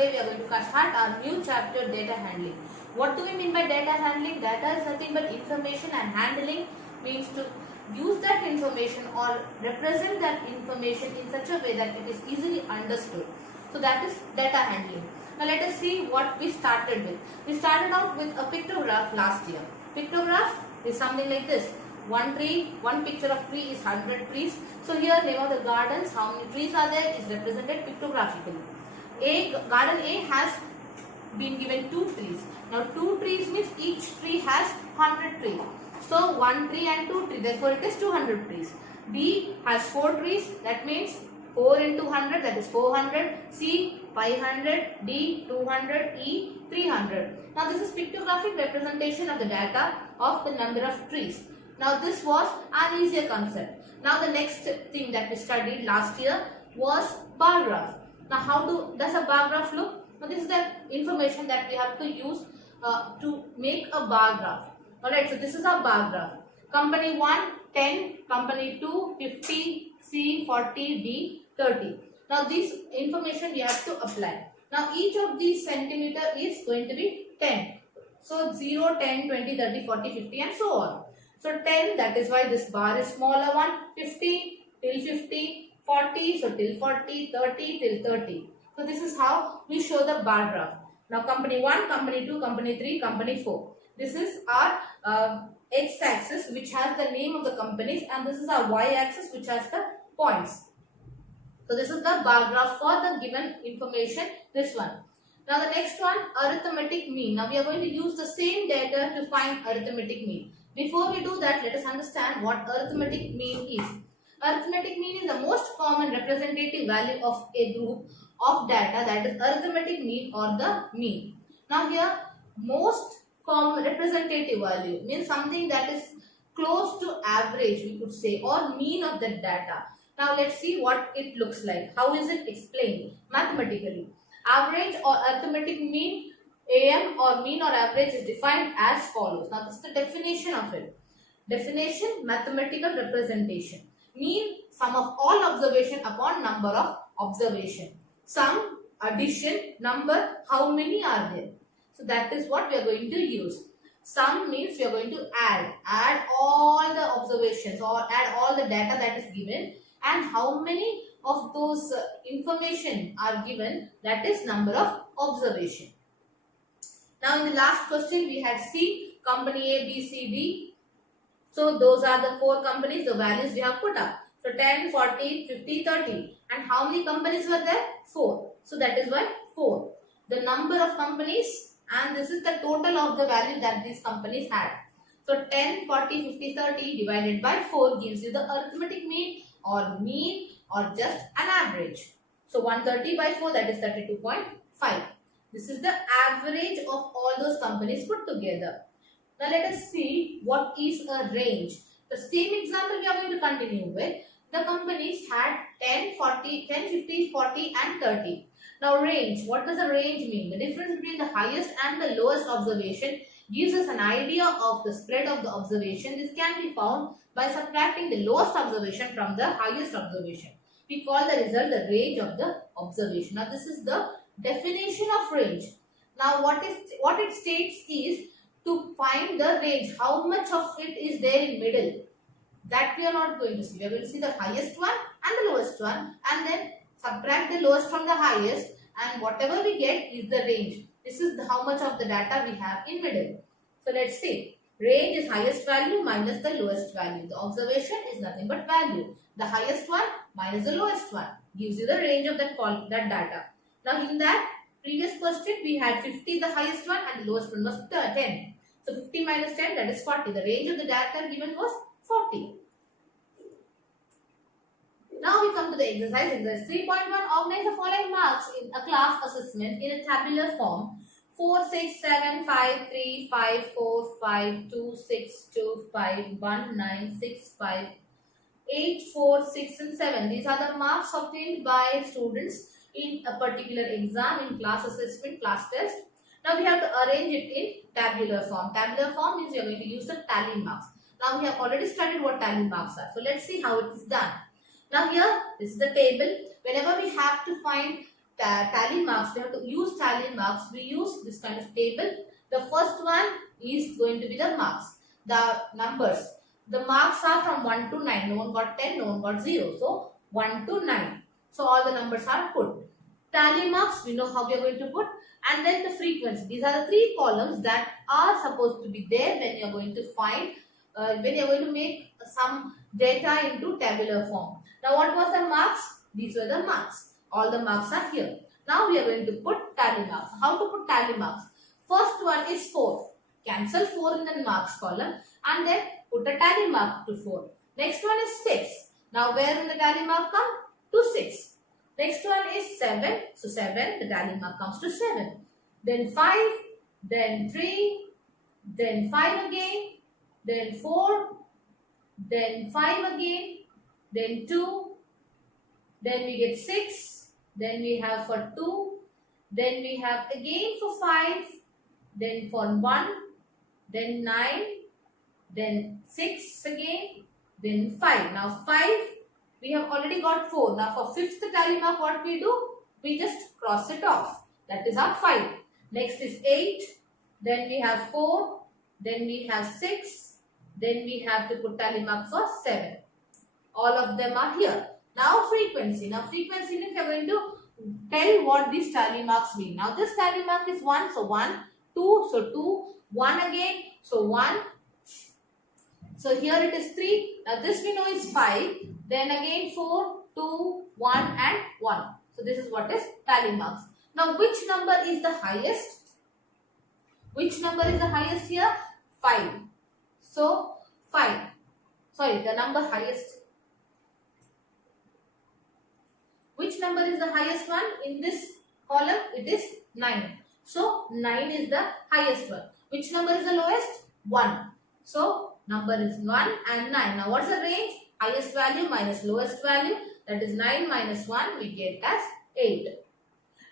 today we are going to start our new chapter, data handling. What do we mean by data handling? Data is nothing but information, and handling means to use that information or represent that information in such a way that it is easily understood. So that is data handling. Now let us see what we started with. We started out with a pictograph last year. Pictograph is something like this. One tree, one picture of tree is 100 trees. So here name of the gardens, how many trees are there is represented pictographically. Garden A has been given 2 trees. Now 2 trees means each tree has 100 trees. So 1 tree and 2 trees, therefore it is 200 trees. B has 4 trees, that means 4 into 100, that is 400. C 500, D 200, E 300. Now this is pictographic representation of the data of the number of trees. Now this was an easier concept. Now the next thing that we studied last year was bar graph. Now how does a bar graph look? Now this is the information that we have to use to make a bar graph. Alright, so this is our bar graph. Company 1, 10, company 2, 50, C, 40, D, 30. Now this information we have to apply. Now each of these centimeter is going to be 10. So 0, 10, 20, 30, 40, 50 and so on. So 10, that is why this bar is smaller one, 50 till 50, 40, so till 40, 30 till 30. So this is how we show the bar graph. Now company 1, company 2, company 3, company 4. This is our x-axis which has the name of the companies, and this is our y-axis which has the points. So this is the bar graph for the given information, this one. Now the next one, arithmetic mean. Now we are going to use the same data to find arithmetic mean. Before we do that, let us understand what arithmetic mean is. Arithmetic mean is the most common representative value of a group of data, that is arithmetic mean or the mean. Now here, most common representative value means something that is close to average, we could say, or mean of the data. Now let's see what it looks like. How is it explained mathematically? Average or arithmetic mean, AM or mean or average is defined as follows. Now this is the definition of it. Definition, mathematical representation. Mean, sum of all observation upon number of observation. Sum, addition, number, how many are there? So that is what we are going to use. Sum means we are going to add all the observations or add all the data that is given, and how many of those information are given, that is number of observation. Now in the last question we had C, company A, B, C, D. So those are the 4 companies, the values we have put up. So 10, 40, 50, 30. And how many companies were there? 4. So that is why 4. The number of companies, and this is the total of the value that these companies had. So 10, 40, 50, 30 divided by 4 gives you the arithmetic mean or just an average. So 130 by 4, that is 32.5. This is the average of all those companies put together. Now let us see what is a range. The same example we are going to continue with. The companies had 10, 40, 10, 50, 40 and 30. Now range, what does a range mean? The difference between the highest and the lowest observation gives us an idea of the spread of the observation. This can be found by subtracting the lowest observation from the highest observation. We call the result the range of the observation. Now this is the definition of range. Now what it states is to find the range, how much of it is there in middle. That we are not going to see. We are going to see the highest one and the lowest one, and then subtract the lowest from the highest, and whatever we get is the range. This is how much of the data we have in middle. So let's see. Range is highest value minus the lowest value. The observation is nothing but value. The highest one minus the lowest one gives you the range of that data. Now in that previous question we had 50 the highest one and the lowest one was 10. So 50 minus 10, that is 40. The range of the data given was 40. Now we come to the exercise. Exercise 3.1. Organize the following marks in a class assessment in a tabular form. 4, 6, 7, 5, 3, 5, 4, 5, 2, 6, 2, 5, 1, 9, 6, 5, 8, 4, 6 and 7. These are the marks obtained by students in a particular exam, in class assessment, class test. Now we have to arrange it in tabular form. Tabular form means we are going to use the tally marks. Now we have already studied what tally marks are. So let's see how it is done. Now here, this is the table. Whenever we have to find tally marks, we have to use tally marks. We use this kind of table. The first one is going to be the marks, the numbers. The marks are from 1 to 9. No one got 10, no one got 0. So 1 to 9. So all the numbers are put. Tally marks, we know how we are going to put. And then the frequency. These are the 3 columns that are supposed to be there when you are going to find, when you are going to make some data into tabular form. Now what was the marks? These were the marks. All the marks are here. Now we are going to put tally marks. How to put tally marks? First one is 4. Cancel 4 in the marks column and then put a tally mark to 4. Next one is 6. Now where will the tally mark come? To 6. Next one is 7. So 7, the tally mark comes to 7. Then 5, then 3, then 5 again, then 4, then 5 again, then 2, then we get 6, then we have for 2, then we have again for 5, then for 1, then 9, then 6 again, then 5. Now 5, we have already got 4. Now for 5th tally mark, what we do? We just cross it off. That is our 5. Next is 8, then we have 4, then we have 6, then we have to put tally mark for 7. All of them are here. Now frequency. Now frequency means we are going to tell what these tally marks mean. Now this tally mark is 1, so 1, 2, so 2, 1 again, so 1. So here it is 3. Now this we know is 5. Then again 4, 2, 1 and 1. So this is what is tally marks. Now which number is the highest? Which number is the highest here? 5. So 5. Sorry, the number highest. Which number is the highest one? In this column, it is 9. So 9 is the highest one. Which number is the lowest? 1. So number is 1 and 9. Now what's the range? Highest value minus lowest value. That is 9 minus 1 we get as 8.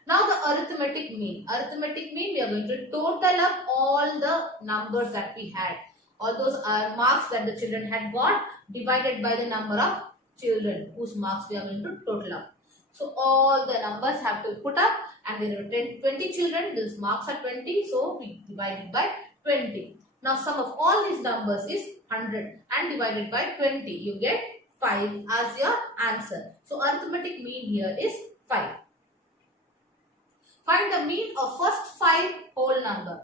Now the arithmetic mean. Arithmetic mean, we are going to total up all the numbers that we had. All those are marks that the children had got divided by the number of children whose marks we are going to total up. So all the numbers have to put up, and there are 20 children. These marks are 20. So we divide it by 20. Now sum of all these numbers is 100 and divided by 20. You get 5 as your answer. So arithmetic mean here is 5. Find the mean of first 5 whole number.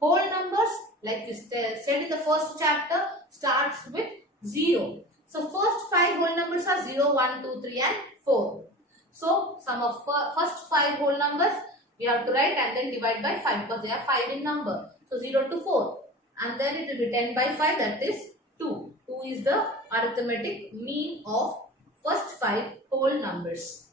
Whole numbers, like we said in the first chapter, starts with 0. So first 5 whole numbers are 0, 1, 2, 3 and 4. So sum of first 5 whole numbers we have to write and then divide by 5 because they are 5 in number. So 0 to 4. And then it will be 10 by 5, that is 2. 2 is the arithmetic mean of first 5 whole numbers.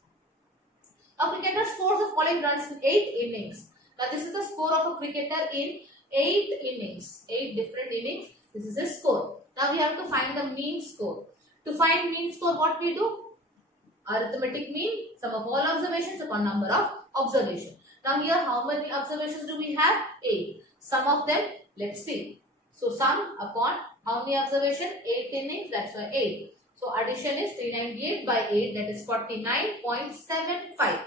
A cricketer scores the following runs in 8 innings. Now this is the score of a cricketer in 8 innings. 8 different innings. This is his score. Now we have to find the mean score. To find mean score, what we do? Arithmetic mean, sum of all observations upon number of observations. Now here how many observations do we have? 8. Sum of them, let's see. So sum upon how many observations? 8 innings, that's why 8. So addition is 398 by 8, that is 49.75.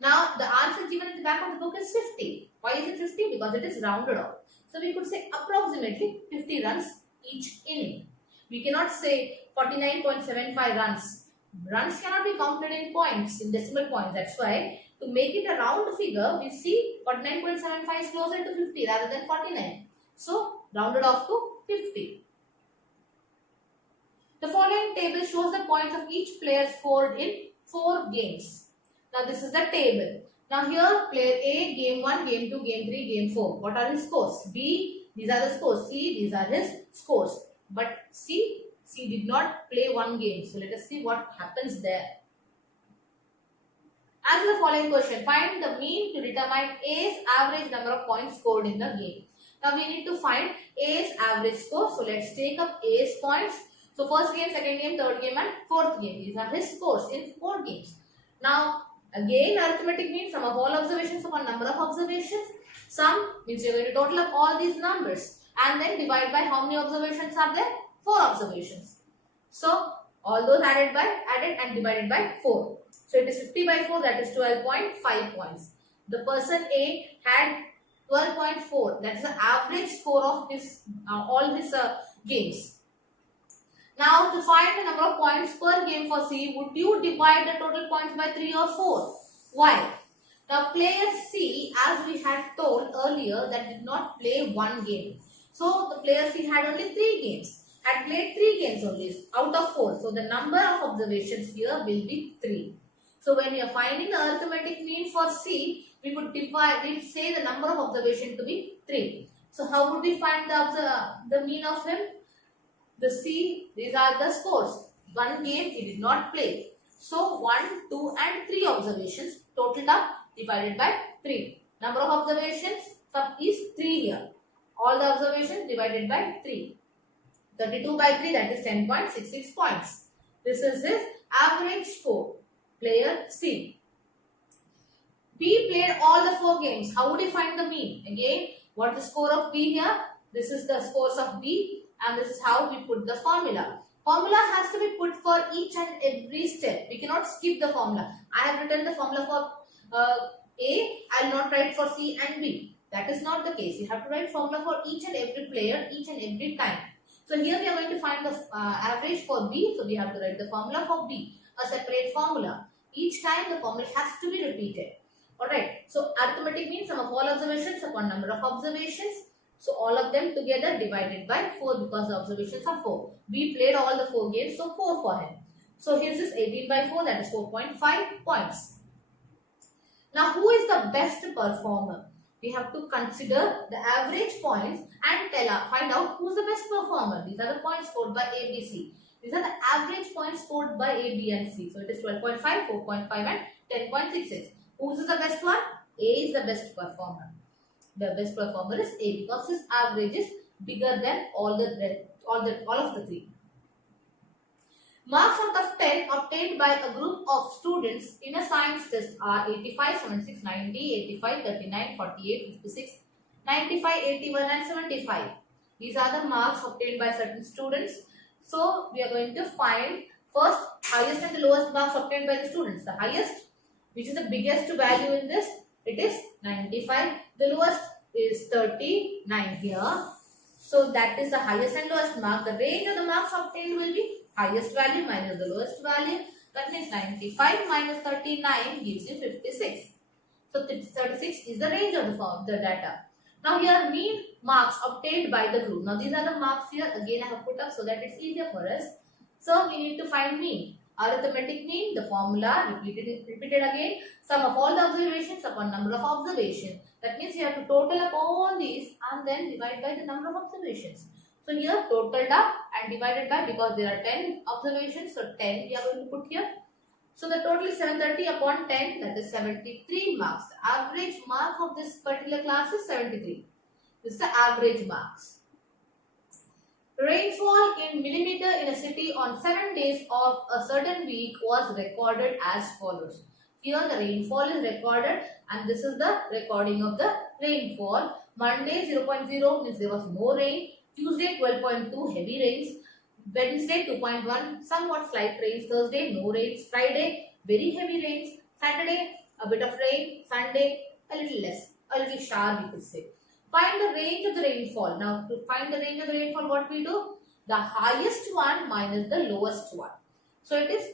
Now the answer given at the back of the book is 50. Why is it 50? Because it is rounded off. So we could say approximately 50 runs each inning. We cannot say 49.75 runs. Runs cannot be counted in points, in decimal points. That's why to make it a round figure, we see 49.75 is closer to 50 rather than 49. So rounded off to 50. The following table shows the points of each player scored in 4 games. Now this is the table. Now here player A, game 1, game 2, game 3, game 4. What are his scores? B, these are the scores. C, these are his scores. But C did not play 1 game. So let us see what happens there. Answer the following question. Find the mean to determine A's average number of points scored in the game. Now we need to find A's average score. So let's take up A's points. So first game, second game, third game and fourth game. These are his scores in 4 games. Now again arithmetic means sum of all observations upon number of observations. Sum means you are going to total up all these numbers and then divide by how many observations are there? 4 observations. So All those added and divided by 4. So it is 50 by 4, that is 12.5 points. The person A had 12.4, that is the average score of his all his games. Now to find the number of points per game for C, would you divide the total points by 3 or 4? Why? Now player C, as we had told earlier, that did not play one game. So the player C had only 3 games, had played 3 games only out of 4. So the number of observations here will be 3. So when we are finding the arithmetic mean for C, we would say the number of observation to be 3. So how would we find the mean of him? The C, these are the scores. One game he did not play. So 1, 2 and 3 observations totaled up divided by 3. Number of observations sum is 3 here. All the observations divided by 3. 32 by 3, that is 10.66 points. This is his average score. Player C. B played all the 4 games. How would you find the mean? Again, what is the score of B here? This is the scores of B, and this is how we put the formula. Formula has to be put for each and every step. We cannot skip the formula. I have written the formula for A. I will not write for C and B. That is not the case. You have to write formula for each and every player, each and every time. So here we are going to find the average for B. So we have to write the formula for B, a separate formula. Each time the formula has to be repeated. Alright. So arithmetic means sum of all observations upon number of observations. So all of them together divided by 4 because the observations are 4. We played all the 4 games, so 4 for him. So his is 18 by 4, that is 4.5 points. Now who is the best performer? We have to consider the average points and find out who is the best performer. These are the points scored by A, B, C. These are the average points scored by A, B and C. So it is 12.5, 4.5 and 10.66. Who is the best one? A is the best performer. The best performer is A because his average is bigger than all of the 3. Marks out of 10 obtained by a group of students in a science test are 85, 76, 90, 85, 39, 48, 56, 95, 81 and 75. These are the marks obtained by certain students. So we are going to find first highest and the lowest marks obtained by the students. The highest, which is the biggest value in this, it is 95. The lowest is 39 here. So that is the highest and lowest mark. The range of the marks obtained will be highest value minus the lowest value. That means 95 minus 39 gives you 56. So 36 is the range of the data. Now here mean marks obtained by the group. Now these are the marks here. Again I have put up so that it's easier for us. So we need to find mean. Arithmetic mean, the formula repeated again. Sum of all the observations upon number of observations. That means you have to total up all these and then divide by the number of observations. So here totaled up and divided by, because there are 10 observations, so 10 we are going to put here. So the total is 730 upon 10, that is 73 marks. The average mark of this particular class is 73. This is the average marks. Rainfall in millimeter in a city on 7 days of a certain week was recorded as follows. Here the rainfall is recorded and this is the recording of the rainfall. Monday 0.0 means there was no rain. Tuesday 12.2 heavy rains. Wednesday 2.1 somewhat slight rains. Thursday no rains. Friday very heavy rains. Saturday a bit of rain. Sunday a little less. A little shower we could say. Find the range of the rainfall. Now to find the range of the rainfall, what we do? The highest one minus the lowest one. So it is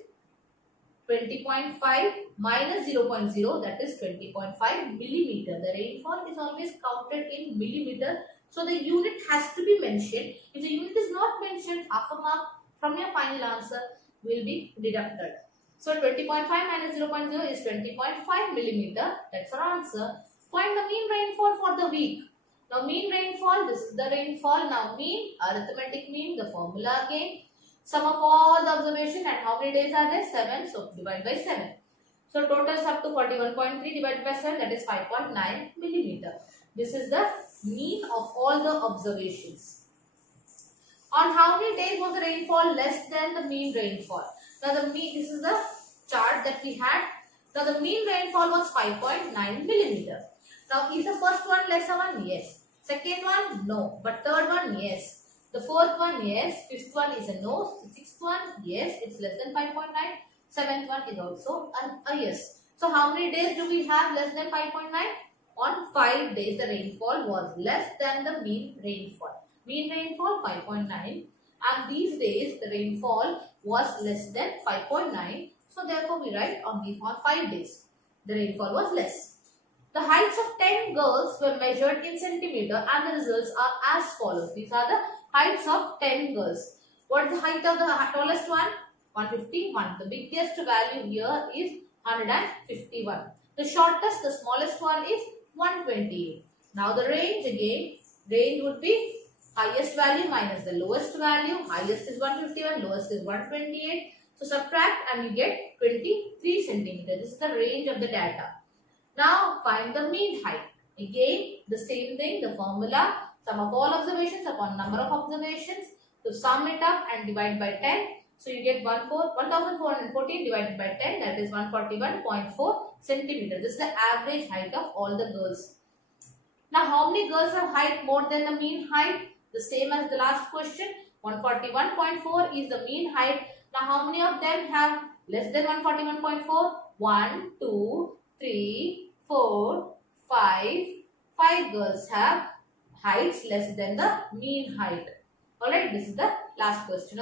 20.5 minus 0.0, that is 20.5 millimeter. The rainfall is always counted in millimeter. So the unit has to be mentioned. If the unit is not mentioned, half a mark from your final answer will be deducted. So 20.5 minus 0.0 is 20.5 millimeter. That's our answer. Find the mean rainfall for the week. Now mean rainfall, this is the rainfall. Now mean, arithmetic mean, the formula again. Sum of all the observation and how many days are there? 7. So divide by 7. So total is up to 41.3 divided by 7, that is 5.9 millimeter. This is the mean of all the observations. On how many days was the rainfall less than the mean rainfall? Now the mean, this is the chart that we had. Now the mean rainfall was 5.9 millimeter. Now is the first one lesser one? Yes. Second one? No. But third one? Yes. The fourth one, yes. Fifth one is a no. The sixth one, yes, it's less than 5.9. Seventh one is also a yes. So how many days do we have less than 5.9? On 5 days, the rainfall was less than the mean rainfall. Mean rainfall 5.9, and these days the rainfall was less than 5.9. So therefore, we write on 5 days the rainfall was less. The heights of 10 girls were measured in centimeter, and the results are as follows. These are the heights of 10 girls. What is the height of the tallest one? 151. The biggest value here is 151. The shortest, the smallest one is 128. Now the range again, range would be highest value minus the lowest value. Highest is 151, lowest is 128. So subtract and you get 23 centimeter. This is the range of the data. Now find the mean height. Again the same thing, the formula, sum of all observations upon number of observations. To sum it up and divide by 10. So you get 1414 divided by 10, that is 141.4 centimeter. This is the average height of all the girls. Now how many girls have height more than the mean height? The same as the last question. 141.4 is the mean height. Now how many of them have less than 141.4? 1, 2, 3, 4, 5. 5 girls have heights less than the mean height. Alright, this is the last question.